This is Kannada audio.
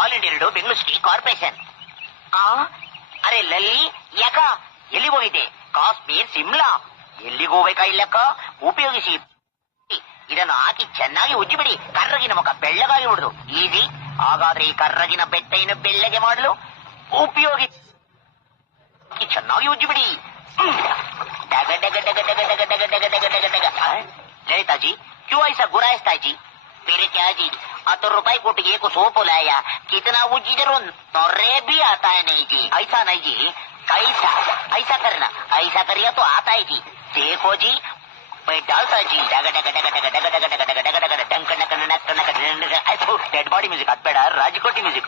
All India radio Bengaluru city corporation. ಅರೆ ಲಲ್ಲಿ ಯಾಕ ಎಲ್ಲಿಗೆ ಹೋಗಿದ್ದೆ? ಕಾಶ್ಮೀರ್ ಸಿಮ್ಲಾ ಎಲ್ಲಿಗೆ ಹೋಗ್ಬೇಕಾ ಇಲ್ಲಕ್ಕ? ಉಪಯೋಗಿಸಿ ಇದನ್ನು ಹಾಕಿ ಚೆನ್ನಾಗಿ ಉಜ್ಜಿಬಿಡಿ. ಕರ್ರಗಿನ ಮುಖ ಬೆಳ್ಳಗಾಗಿ ಉಳಿದು ಈಸಿ. ಹಾಗಾದ್ರೆ ಈ ಕರ್ರಗಿನ ಬೆಟ್ಟೆಯನ್ನು ಬೆಳ್ಳಗೆ ಮಾಡಲು ಉಪಯೋಗಿಸಿ ಚೆನ್ನಾಗಿ ಉಜ್ಜಿಬಿಡಿ. डग डग डग डग डग डग डग डग डग डग डग। ललिता जी क्यों ऐसा गुराइस्ता जी? फिर क्या जी 100 रुपए कोटिए को सोप लाया कितना वो जिधर नौरे भी आता है नहीं जी। ऐसा नहीं जी, कैसा ऐसा करना, ऐसा करिए तो आता है जी। देखो जी मैं डालता जी डग डग डग डग डग डग डग डग डग डग डग डग डग डग डग डग डग dead body music अटबेड़ Rajkoti music